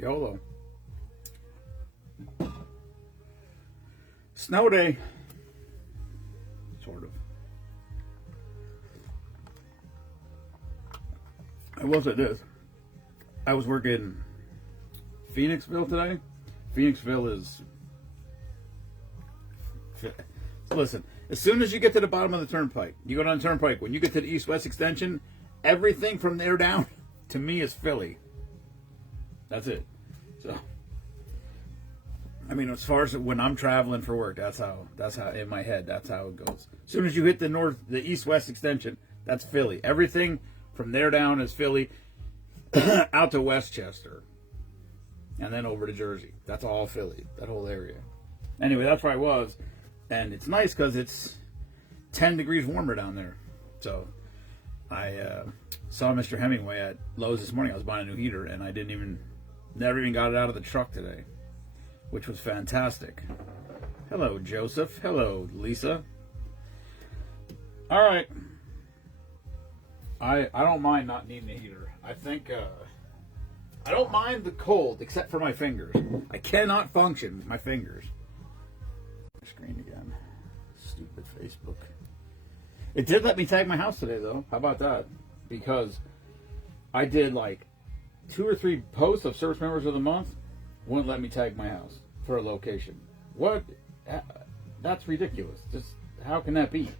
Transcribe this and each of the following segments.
YOLO. Snow day. Sort of. I will say this. I was working Phoenixville today. Phoenixville is... Listen, as soon as you get to the bottom of the turnpike, you go down the turnpike, when you get to the east-west extension, everything from there down, to me, is Philly. That's it. So, I mean, as far as when I'm traveling for work, that's how in my head, that's how it goes. As soon as you hit the east-west extension, that's Philly. Everything from there down is Philly, out to Westchester, and then over to Jersey. That's all Philly, that whole area. Anyway, that's where I was, and it's nice because it's 10 degrees warmer down there. So I saw Mr. Hemingway at Lowe's this morning. I was buying a new heater, and I never even got it out of the truck today, which was fantastic. Hello, Joseph. Hello, Lisa. All right. I don't mind not needing a heater. I think I don't mind the cold, except for my fingers. I cannot function with my fingers. Screen again. Stupid Facebook. It did let me tag my house today, though. How about that? Because I did like 2 or 3 posts of service members of the month. Wouldn't let me tag my house for a location. What? That's ridiculous. Just how can that be?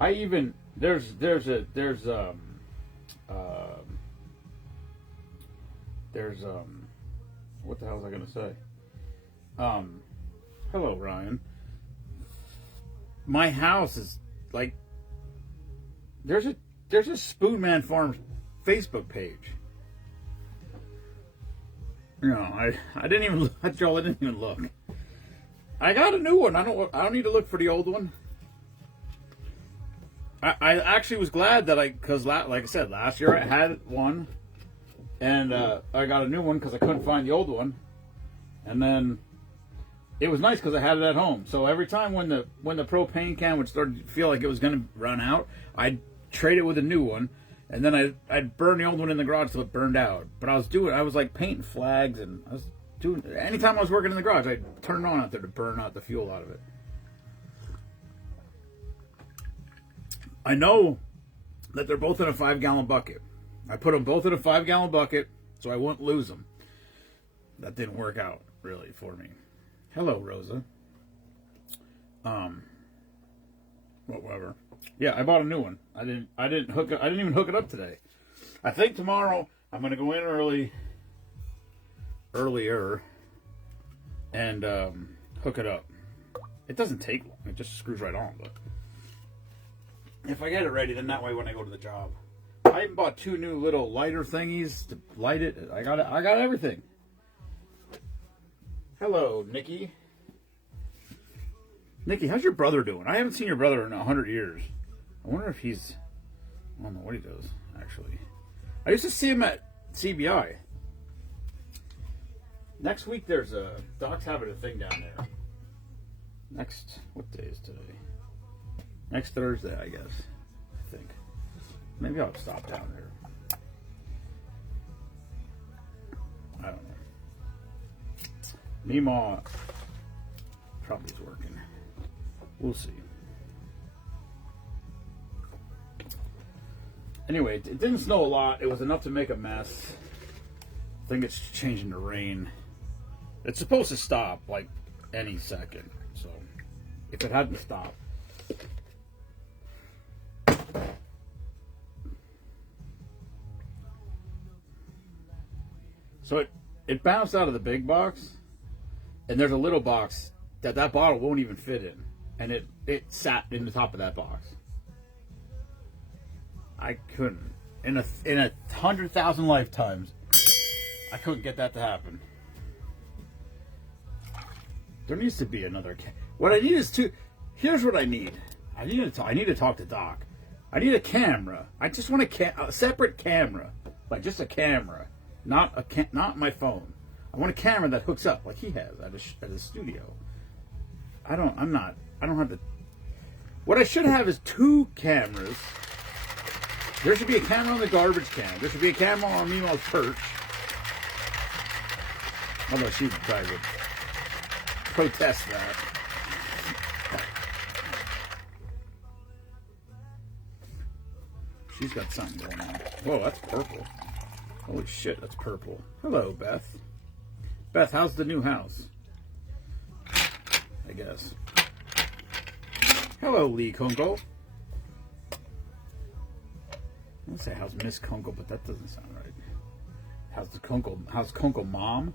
I even there's what the hell was I gonna say? Hello, Ryan. My house is like there's a Spoonman Farms Facebook page. You know, I didn't even look. Joel, I didn't even look. I got a new one. I don't need to look for the old one. I actually was glad that because like I said, last year I had one, and I got a new one because I couldn't find the old one, and then it was nice because I had it at home. So every time when the propane can would start to feel like it was going to run out, I'd trade it with a new one, and then I'd burn the old one in the garage till it burned out. But I was like painting flags, and I was doing anytime I was working in the garage, I'd turn it on out there to burn out the fuel out of it. I know that they're both in a 5-gallon bucket. I put them both in a 5-gallon bucket so I wouldn't lose them. That didn't work out really for me. Hello, Rosa. Whatever. Yeah, I bought a new one. I didn't even hook it up today. I think tomorrow I'm gonna go in earlier, and hook it up. It doesn't take long. It just screws right on, but. If I get it ready, then that way when I go to the job. I even bought 2 new little lighter thingies to light it. I got everything. Hello, Nikki. Nikki, how's your brother doing? I haven't seen your brother in 100 years. I wonder if I don't know what he does, actually. I used to see him at CBI. Next week, Doc's having a thing down there. What day is today? Next Thursday, I guess. I think. Maybe I'll stop down there. I don't know. Nemo probably is working. We'll see. Anyway, it didn't snow a lot. It was enough to make a mess. I think it's changing to rain. It's supposed to stop like any second. So if it hadn't stopped. So it bounced out of the big box, and there's a little box that bottle won't even fit in, and it sat in the top of that box. I couldn't in a 100,000 lifetimes. I couldn't get that to happen. There needs to be another. What I need is Here's what I need. I need to talk to Doc. I need a camera. I just want a separate camera, like just a camera. Not my phone. I want a camera that hooks up like he has at his studio. I don't have the. What I should have is 2 cameras There should be a camera on the garbage can. There should be a camera on Meemaw's perch. Although she would probably protest that. She's got something going on. Whoa, that's purple. Holy shit, that's purple. Hello, Beth. Beth, how's the new house? I guess. Hello, Lee Kunkel. I want to say how's Miss Kunkel, but that doesn't sound right. How's Kunkel mom?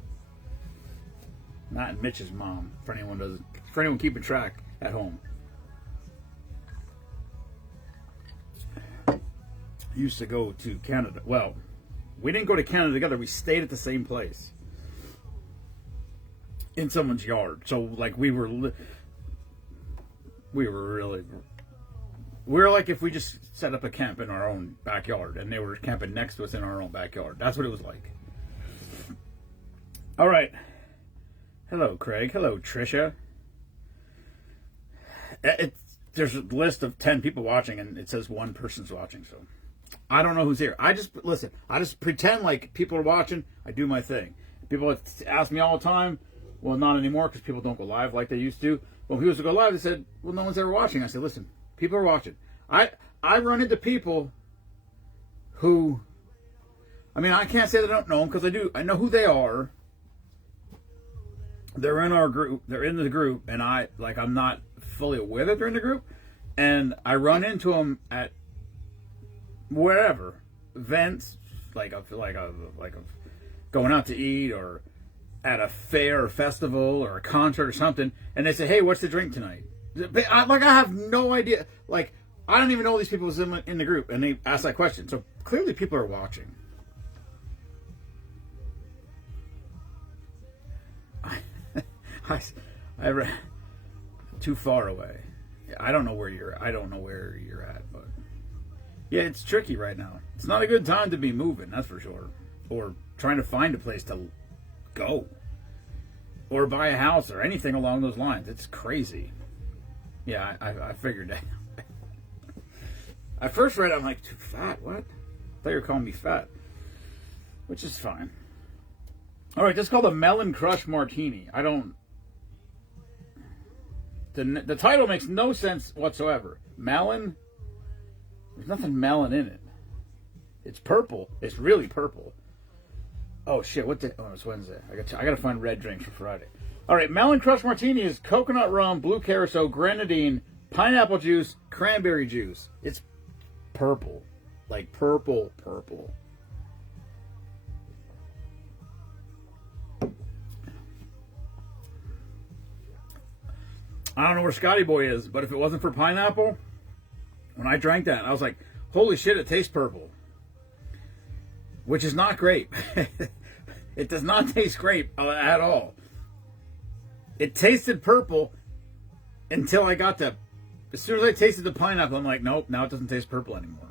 Not Mitch's mom, for anyone keeping track at home. Used to go to Canada. Well, we didn't go to Canada together. We stayed at the same place in someone's yard. So, like, we were like if we just set up a camp in our own backyard, and they were camping next to us in our own backyard. That's what it was like. All right. Hello, Craig. Hello, Trisha. There's a list of 10 people watching, and it says one person's watching, so I don't know who's here. I just pretend like people are watching. I do my thing. People ask me all the time. Well, not anymore because people don't go live like they used to. When people used to go live, they said, well, no one's ever watching. I said, listen, people are watching. I run into people who, I mean, I can't say that I don't know them because I do. I know who they are. They're in our group. They're in the group, and I'm not fully aware that they're in the group. And I run into them at wherever events, like a going out to eat or at a fair or festival or a concert or something, and they say, "Hey, what's the drink tonight?" I have no idea. Like, I don't even know these people was in the group, and they ask that question. So clearly, people are watching. I too far away. I don't know where you're at, but yeah, it's tricky right now. It's not a good time to be moving, that's for sure, or trying to find a place to go, or buy a house or anything along those lines. It's crazy. Yeah, I figured that. I first read it, I'm like, too fat? What? I thought you were calling me fat, which is fine. All right, this is called a Melon Crush Martini. The title makes no sense whatsoever. Melon? There's nothing melon in it. It's purple. It's really purple. Oh shit! Oh, it's Wednesday. I got to find red drinks for Friday. All right, Melon Crush Martini is coconut rum, blue curacao, grenadine, pineapple juice, cranberry juice. It's purple, like purple. I don't know where Scotty Boy is, but if it wasn't for pineapple, when I drank that, I was like, holy shit, it tastes purple. Which is not grape. It does not taste grape at all. It tasted purple until I got to, as soon as I tasted the pineapple, I'm like, nope, now it doesn't taste purple anymore.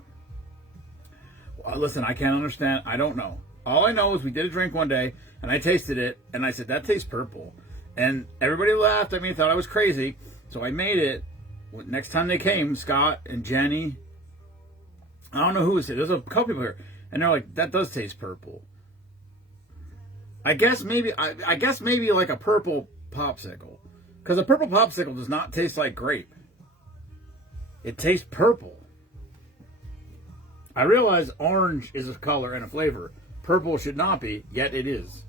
Well, listen, I can't understand. I don't know. All I know is we did a drink one day, and I tasted it, and I said, that tastes purple. And everybody laughed at me, thought I was crazy. So I made it. Next time they came, Scott and Jenny, I don't know who was it. There's a couple people here. And they're like, that does taste purple. I guess maybe like a purple popsicle. Because a purple popsicle does not taste like grape. It tastes purple. I realize orange is a color and a flavor. Purple should not be, yet it is.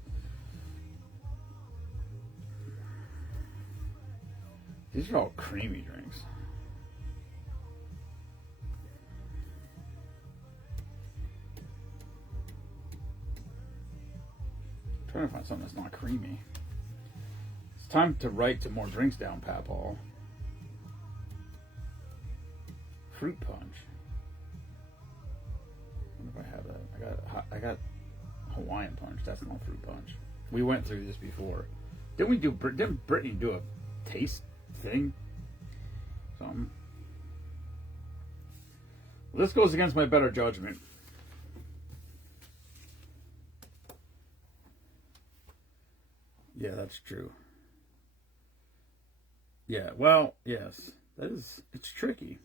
These are all creamy drinks. I'm trying to find something that's not creamy. It's time to write to more drinks down, Papal. Fruit punch. I wonder if I have that. I got Hawaiian punch. That's not fruit punch. We went through this before. Didn't Brittany do a taste thing? Something. Well, this goes against my better judgment. Yeah, that's true. Yeah, well, yes. It's tricky.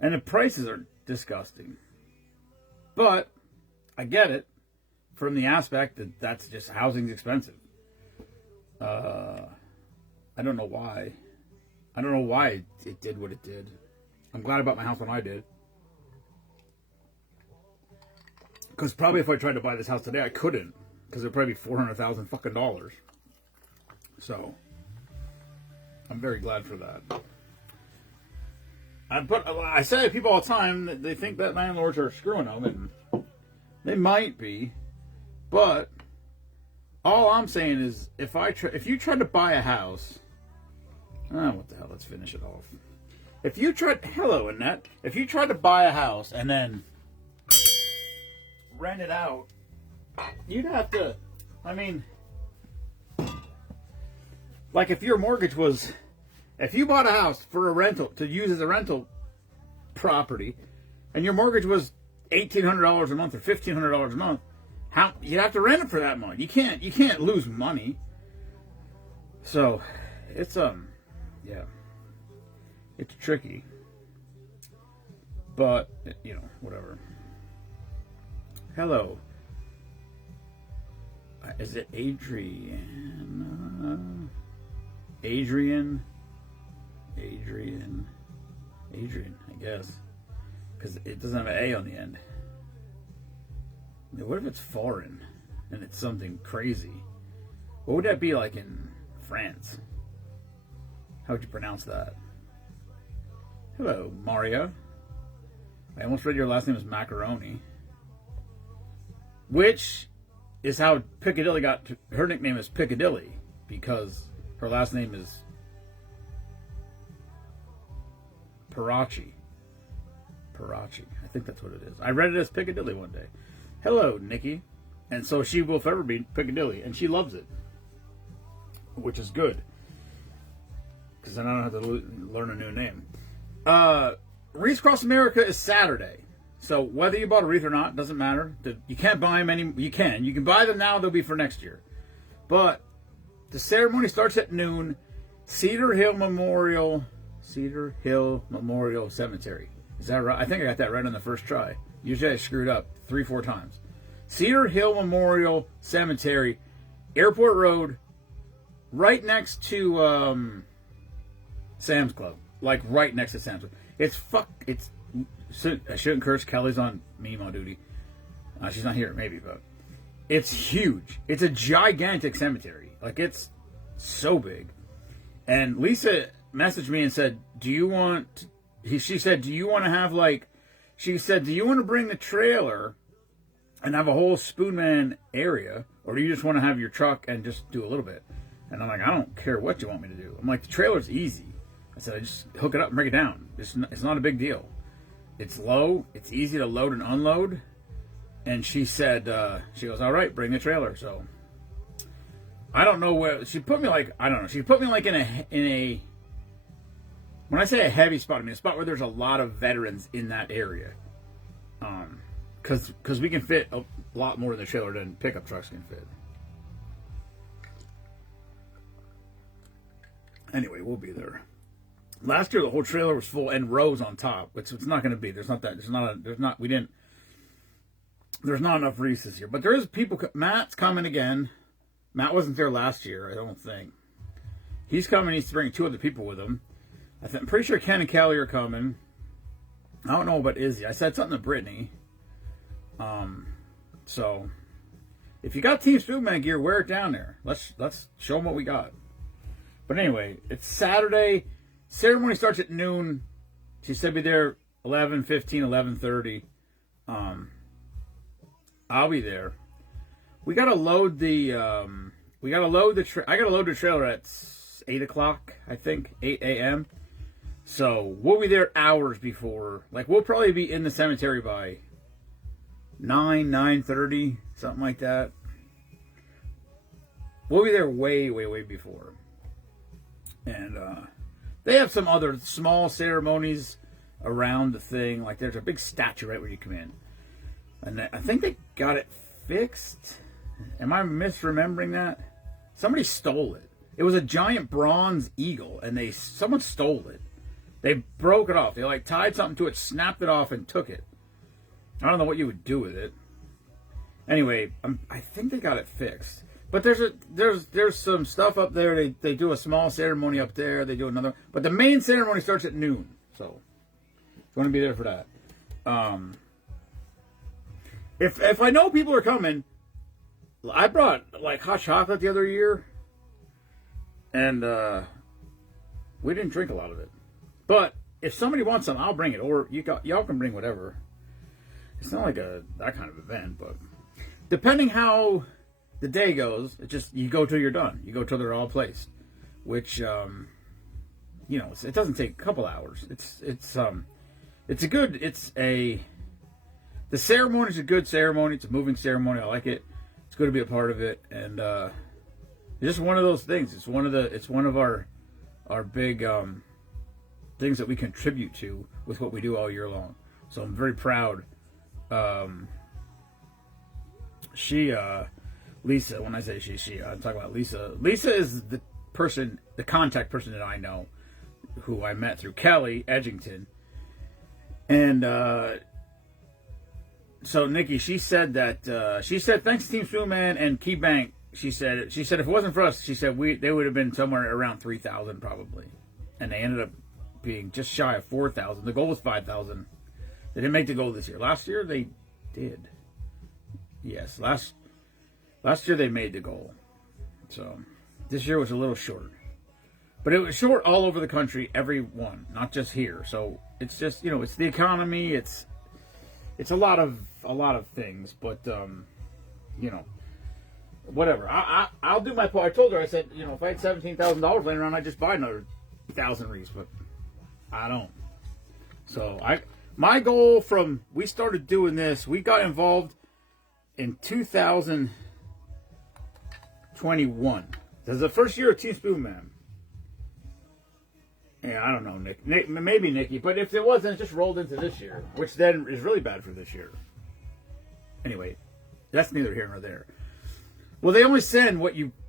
And the prices are disgusting. But I get it from the aspect that that's just housing's expensive. I don't know why. I don't know why it did what it did. I'm glad I bought my house when I did. Because probably if I tried to buy this house today, I couldn't. Because it'd probably be $400,000 fucking dollars. So, I'm very glad for that. I say to people all the time that they think that landlords are screwing them, and they might be. But all I'm saying is, if you try to buy a house, what the hell? Let's finish it off. Hello, Annette. If you tried to buy a house and then rent it out, you'd have to. I mean, like if your mortgage was, if you bought a house for a rental to use as a rental property, and your mortgage was $1,800 a month or $1,500 a month. You'd have to rent it for that much. You can't lose money. So, it's it's tricky. But, whatever. Hello. Is it Adrian? Adrian, I guess. Because it doesn't have an A on the end. What if it's foreign and it's something crazy? What would that be like in France? How would you pronounce that? Hello, Mario. I almost read your last name as Macaroni. Which is how Piccadilly her nickname is Piccadilly, because her last name is Parachi. I think that's what it is. I read it as Piccadilly one day. Hello, Nikki. And so she will forever be Piccadilly, and she loves it, which is good, because then I don't have to learn a new name. Wreaths Across America is Saturday, so whether you bought a wreath or not, doesn't matter. You can't buy them you can buy them now. They'll be for next year, but the ceremony starts at noon. Cedar Hill Memorial Cemetery. Is that right? I think I got that right on the first try. Usually I screwed up 3-4 times. Cedar Hill Memorial Cemetery, Airport Road, right next to Sam's Club. Like right next to Sam's Club. I shouldn't curse. Kelly's on meme duty. She's not here, maybe, but it's huge. It's a gigantic cemetery. Like, it's so big. And Lisa messaged me and said, do you want to bring the trailer and have a whole Spoonman area, or do you just want to have your truck and just do a little bit? And I'm like, I don't care what you want me to do. I'm like, the trailer's easy. I said, I just hook it up and bring it down. It's not a big deal. It's low. It's easy to load and unload. And she said, she goes, all right, bring the trailer. So I don't know where she put me. Like, I don't know. She put me like in a. When I say a heavy spot, I mean a spot where there's a lot of veterans in that area. Because we can fit a lot more in the trailer than pickup trucks can fit. Anyway, we'll be there. Last year, the whole trailer was full and rows on top, which it's not going to be. There's not enough wreaths this year. But there is people. Matt's coming again. Matt wasn't there last year, I don't think. He's coming. He's bringing 2 other people with him. I'm pretty sure Ken and Kelly are coming. I don't know about Izzy. I said something to Brittany. So if you got Team Spoonman gear, wear it down there. Let's show them what we got. But anyway, it's Saturday. Ceremony starts at noon. She said be there 11:15, 11:30. I'll be there. We gotta load the. I gotta load the trailer at 8 o'clock. I think 8 a.m. So we'll be there hours before. Like, we'll probably be in the cemetery by 9:30, something like that. We'll be there way before. And they have some other small ceremonies around the thing. Like, there's a big statue right where you come in. And I think they got it fixed. Am I misremembering that? Somebody stole it. It was a giant bronze eagle, and someone stole it. They broke it off. They like tied something to it, snapped it off, and took it. I don't know what you would do with it. Anyway, I think they got it fixed. But there's some stuff up there. They do a small ceremony up there. They do another. But the main ceremony starts at noon. So, if you want to be there for that. If I know people are coming, I brought like hot chocolate the other year. And we didn't drink a lot of it. But if somebody wants some, I'll bring it. Or y'all can bring whatever. It's not like that kind of event, but depending how the day goes, it just you go till you're done. You go till they're all placed, which it doesn't take a couple hours. The ceremony is a good ceremony. It's a moving ceremony. I like it. It's good to be a part of it, and it's just one of those things. It's one of our big things that we contribute to with what we do all year long. So I'm very proud. Lisa, when I say she, I'm talking about Lisa. Lisa is the contact person that I know, who I met through Kelly Edgington. And so Nikki, she said thanks to Team Spoonman and Key Bank. She said if it wasn't for us, she said they would have been somewhere around 3,000 probably, and they ended up being just shy of 4,000. The goal was 5,000. They didn't make the goal this year. Last year they did. Yes, last year they made the goal. So this year was a little short. But it was short all over the country, every one, not just here. So it's just, it's the economy, it's a lot of things, but whatever. I'll do my part. I told her, I said, if I had $17,000 laying around, I'd just buy another 1,000 wreaths, but I don't. So my goal we started doing this, we got involved in 2021. This is the first year of Team Spoonman. Yeah, I don't know, Nick, maybe Nikki, but if it wasn't, it just rolled into this year, which then is really bad for this year. Anyway, that's neither here nor there. Well, they only send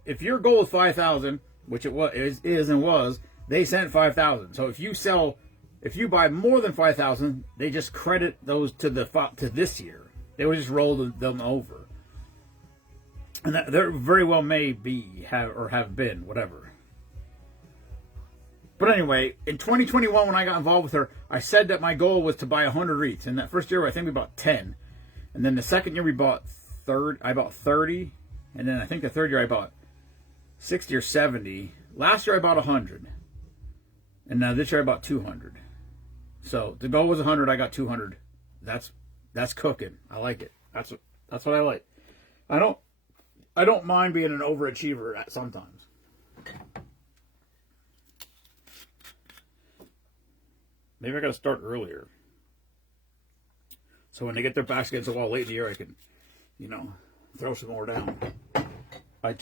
if your goal is 5,000, which it was, they sent 5,000. So if you buy more than 5,000, they just credit those to this year. They would just roll them over. And that there very well may have been, whatever. But anyway, in 2021, when I got involved with her, I said that my goal was to buy 100 wreaths. And that first year, I think we bought 10. And then the second year, I bought 30. And then I think the third year, I bought 60 or 70. Last year, I bought 100. And now this year, I bought 200. So the goal was 100. I got 200. That's cooking. I like it. That's what I like. I don't mind being an overachiever sometimes. Maybe I got to start earlier. So when they get their backs against the wall late in the year, I can, throw some more down. I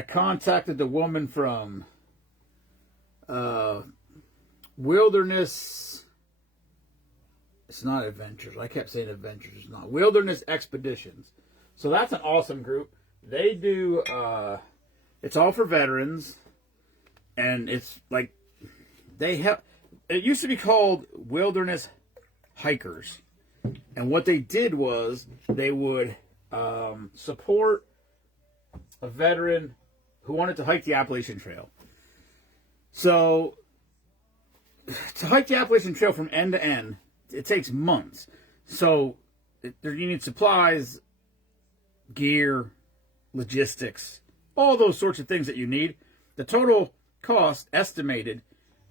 contacted the woman from Wilderness. It's not Adventures. I kept saying Adventures. It's not. Wilderness Expeditions. So that's an awesome group. They do, it's all for veterans. And it's like, it used to be called Wilderness Hikers. And what they did was they would support a veteran who wanted to hike the Appalachian Trail. So, to hike the Appalachian Trail from end to end, it takes months. So, you need supplies, gear, logistics, all those sorts of things that you need. The total cost estimated,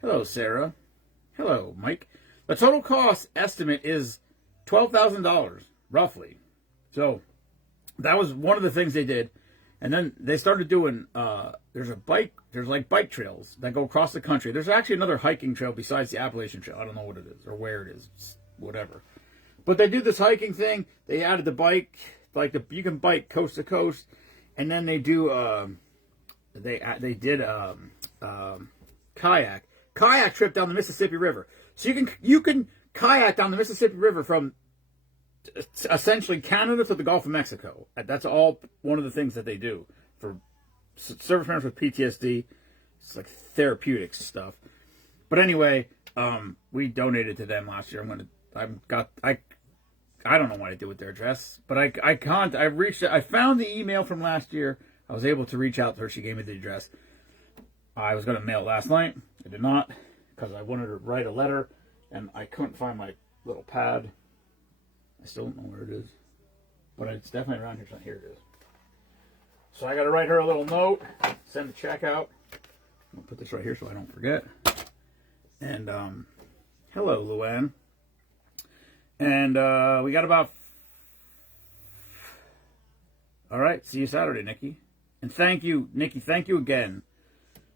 hello Sarah, hello Mike, the total cost estimate is $12,000 roughly. So that was one of the things they did. And then they started doing there's like bike trails that go across the country. There's actually another hiking trail besides the Appalachian Trail. I don't know what it is or where it is. It's whatever. But they do this hiking thing. They added the bike, you can bike coast to coast. And then they do they did kayak trip down the Mississippi River. So you can kayak down the Mississippi River from essentially Canada to the Gulf of Mexico. That's all one of the things that they do for service members with PTSD. It's like therapeutic stuff. But anyway, We donated to them last year. I don't know what I did with their address, but I found the email from last year. I was able to reach out to her. She gave me the address. I was going to mail it last night. I did not because I wanted to write a letter, and I couldn't find my little pad. I still don't know where it is, but it's definitely around here. So here it is. So I got to write her a little note, send a check out. I'm going to put this right here so I don't forget. And hello, Luann. And we got about... All right, see you Saturday, Nikki. And thank you, Nikki, thank you again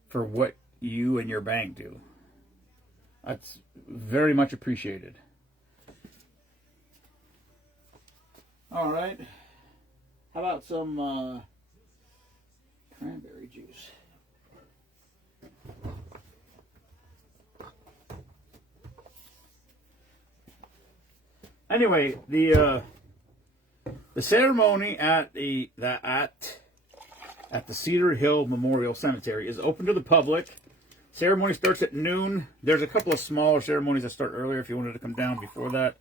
for what you and your bank do. That's very much appreciated. All right. How about some cranberry juice? Anyway, the ceremony at the Cedar Hill Memorial Cemetery is open to the public. Ceremony starts at noon. There's a couple of smaller ceremonies that start earlier if you wanted to come down before that.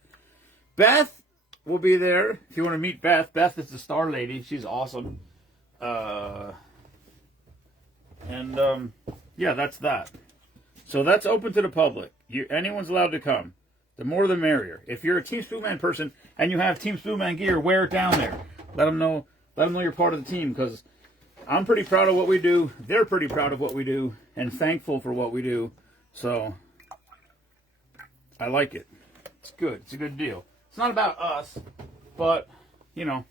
Beth will be there if you want to meet Beth. Beth is the star lady. She's awesome. Yeah, that's that. So that's open to the public. Anyone's allowed to come. The more the merrier. If you're a Team Spoonman person and you have Team Spoonman gear, wear it down there. Let them know you're part of the team, because I'm pretty proud of what we do. They're pretty proud of what we do and thankful for what we do. So I like it. It's good. It's a good deal. It's not about us, but, you know,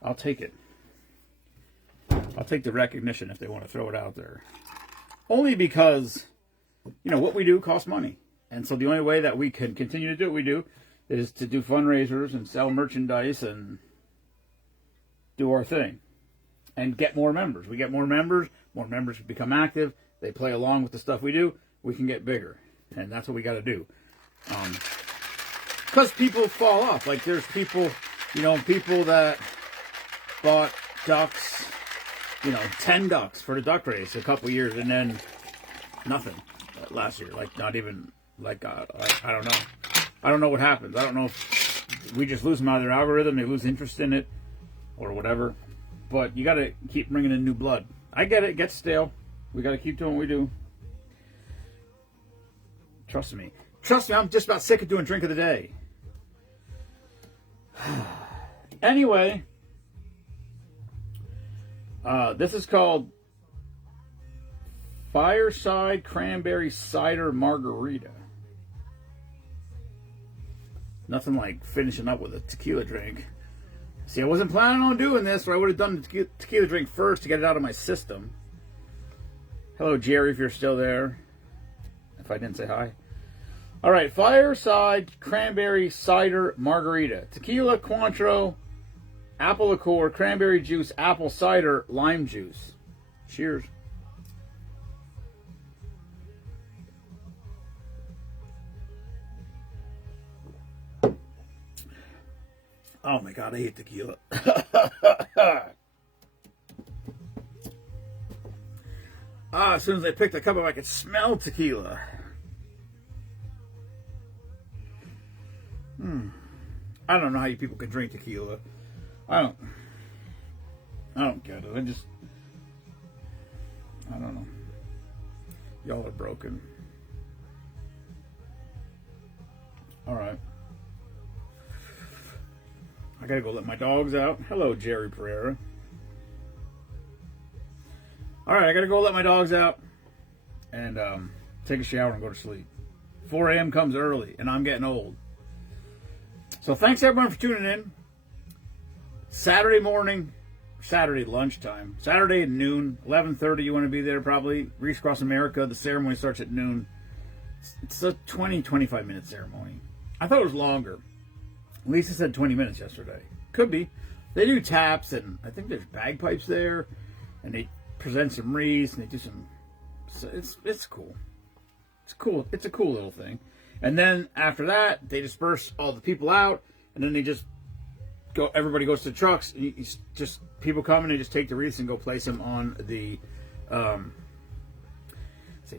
I'll take it. I'll take the recognition if they want to throw it out there. Only because, you know, what we do costs money. And so the only way that we can continue to do what we do is to do fundraisers and sell merchandise and do our thing. And get more members. We get more members become active, they play along with the stuff we do, we can get bigger. And that's what we got to do. Because people fall off. Like there's people that bought ducks, 10 ducks for the duck race a couple years and then nothing last year. Like not even... I don't know. I don't know what happens. I don't know if we just lose them out of their algorithm, they lose interest in it, or whatever. But you got to keep bringing in new blood. I get it. It gets stale. We got to keep doing what we do. Trust me. I'm just about sick of doing drink of the day. Anyway, this is called Fireside Cranberry Cider Margarita. Nothing like finishing up with a tequila drink. See, I wasn't planning on doing this, or I would have done the tequila drink first to get it out of my system. Hello, Jerry, if you're still there. If I didn't say hi. All right, Fireside Cranberry Cider Margarita. Tequila, Cointreau, apple liqueur, cranberry juice, apple cider, lime juice. Cheers. Oh my God, I hate tequila. As soon as I picked the cup up, I could smell tequila. I don't know how you people can drink tequila. I don't get it. I don't know. Y'all are broken. All right. I gotta go let my dogs out. Hello, Jerry Pereira. Alright, I gotta go let my dogs out and take a shower and go to sleep. 4 a.m. comes early, and I'm getting old. So thanks everyone for tuning in. Saturday morning, Saturday lunchtime, Saturday at noon, 11:30. You want to be there probably. Reese Cross America. The ceremony starts at noon. It's a 20-25 minute ceremony. I thought it was longer. Lisa said 20 minutes yesterday. Could be. They do taps, and I think there's bagpipes there, and they present some wreaths, and they do some... So it's cool. It's cool. It's a cool little thing. And then after that, they disperse all the people out, and then they just go... Everybody goes to the trucks, and just people come, and they just take the wreaths and go place them on the...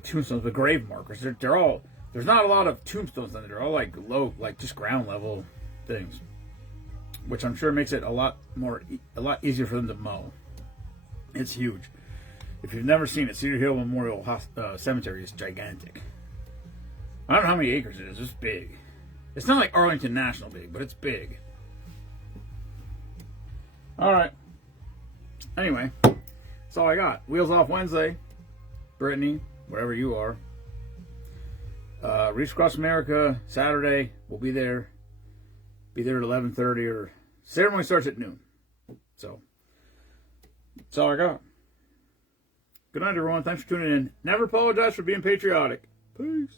tombstones, the grave markers. They're all... There's not a lot of tombstones on it. They're all like low, like just ground level things, which I'm sure makes it a lot easier for them to mow. It's huge. If you've never seen it, Cedar Hill Memorial Cemetery is gigantic. I don't know how many acres it is. It's big. It's not like Arlington National big, but it's big. All right. Anyway, that's all I got. Wheels Off Wednesday. Brittany, wherever you are. Reach Across America, Saturday. We'll be there. Be there at 11:30, or ceremony starts at noon. So, that's all I got. Good night, everyone. Thanks for tuning in. Never apologize for being patriotic. Peace.